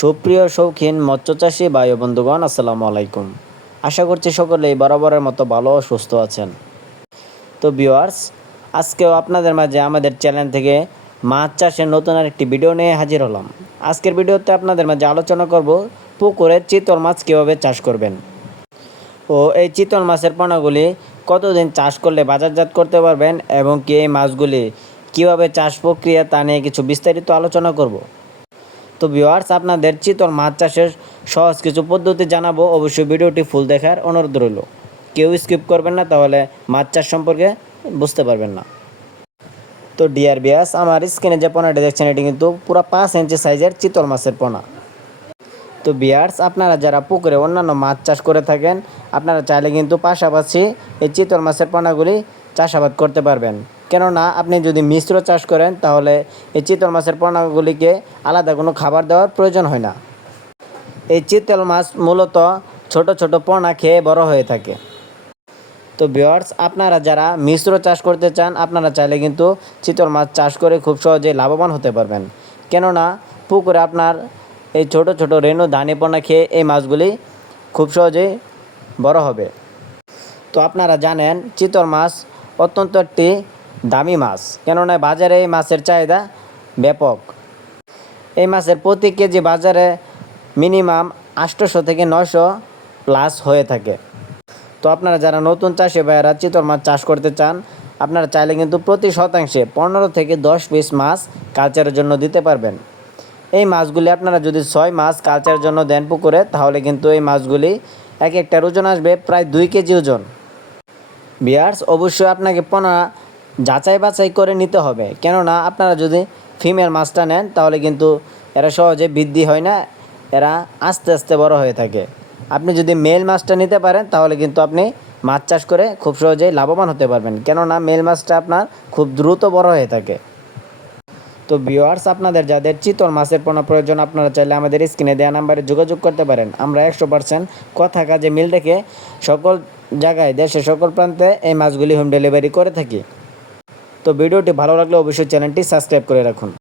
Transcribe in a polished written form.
সুপ্রিয় শৌখিন মৎস্যচাষী ভাই ও বন্ধুগণ, আসসালামু আলাইকুম। আশা করছি সকলেই বরাবরের মতো ভালো ও সুস্থ আছেন। তো ভিউয়ার্স, আজকেও আপনাদের মাঝে আমাদের চ্যানেল থেকে মাছ চাষের নতুন আরেকটি ভিডিও নিয়ে হাজির হলাম। আজকের ভিডিওতে আপনাদের মাঝে আলোচনা করব পুকুরে চিতল মাছ কীভাবে চাষ করবেন ও এই চিতল মাছের পোনাগুলি কতদিন চাষ করলে বাজারজাত করতে পারবেন এবং কি এই মাছগুলি কীভাবে চাষ প্রক্রিয়া তা নিয়ে কিছু বিস্তারিত আলোচনা করব। তো ভিউয়ার্স, আপনাদের চিতল মাছ চাষের সহজ কিছু পদ্ধতি জানাবো। অবশ্যই ভিডিওটি ফুল দেখার অনুরোধ রইল। কেউ স্কিপ করবেন না, তাহলে মাছ চাষ সম্পর্কে বুঝতে পারবেন না। তো ডিয়ার ভিউয়ার্স, আমার স্ক্রিনে যে পোনাটি দেখছেন এটি কিন্তু পুরো 5 ইঞ্চি সাইজের চিতল মাছের পোনা। তো ভিউয়ার্স, আপনারা যারা পুকুরে অন্যান্য মাছ চাষ করে থাকেন, আপনারা চাইলে কিন্তু পাশাপাশি এই চিতল মাছের পোনাগুলি চাষাবাদ করতে পারবেন। কেননা আপনি যদি মিশ্র চাষ করেন তাহলে এই চিতল মাছের পোনাগুলিকে আলাদা কোনো খাবার দেওয়ার প্রয়োজন হয় না। এই চিতল মাছ মূলত ছোট ছোট পোনা খেয়ে বড় হয়ে থাকে। তো ভিউয়ার্স, আপনারা যারা মিশ্র চাষ করতে চান, আপনারা চাইলে কিন্তু চিতল মাছ চাষ করে খুব সহজেই লাভবান হতে পারবেন। কেননা পুকুরে আপনার এই ছোট ছোট রেণু ধানি পোনা খেয়ে এই মাছগুলি খুব সহজেই বড় হবে। তো আপনারা জানেন চিতল মাছ অত্যন্ত একটি দামি মাছ, কেননা বাজারে এই মাছের চাহিদা ব্যাপক। এই মাছের প্রতি কেজি বাজারে মিনিমাম 800 থেকে 900 প্লাস হয়ে থাকে। তো আপনারা যারা নতুন চাষি ভাইয়েরা চিতল মাছ চাষ করতে চান, আপনারা চাইলে কিন্তু প্রতি শতাংশে 15 থেকে 10 পিস মাছ কালচারের জন্য দিতে পারবেন। এই মাছগুলি আপনারা যদি 6 মাছ কালচারের জন্য দেন পুকুরে, তাহলে কিন্তু এই মাছগুলি এক একটার ওজন আসবে প্রায় 2 কেজি ওজন। ভিউয়ার্স, অবশ্যই আপনাকে পোনা যাচাই বাছাই করে নিতে হবে। কেননা আপনারা যদি ফিমেল মাছটা নেন তাহলে কিন্তু এরা সহজে বৃদ্ধি হয় না, এরা আস্তে আস্তে বড় হয়ে থাকে। আপনি যদি মেল মাছটা নিতে পারেন তাহলে কিন্তু আপনি মাছ চাষ করে খুব সহজেই লাভবান হতে পারবেন। কেননা মেল মাছটা আপনার খুব দ্রুত বড় হয়ে থাকে। তো ভিউয়ার্স, আপনাদের যাদের চিতল মাছের পোনা প্রয়োজন, আপনারা চাইলে আমাদের স্ক্রিনে দেওয়া নাম্বারে যোগাযোগ করতে পারেন। আমরা 100% কথা কাজে মিল রেখে সকল জায়গায়, দেশের সকল প্রান্তে এই মাছগুলি হোম ডেলিভারি করে থাকি। তো ভিডিওটি ভালো লাগলে অবশ্যই চ্যানেলটি সাবস্ক্রাইব করে রাখুন।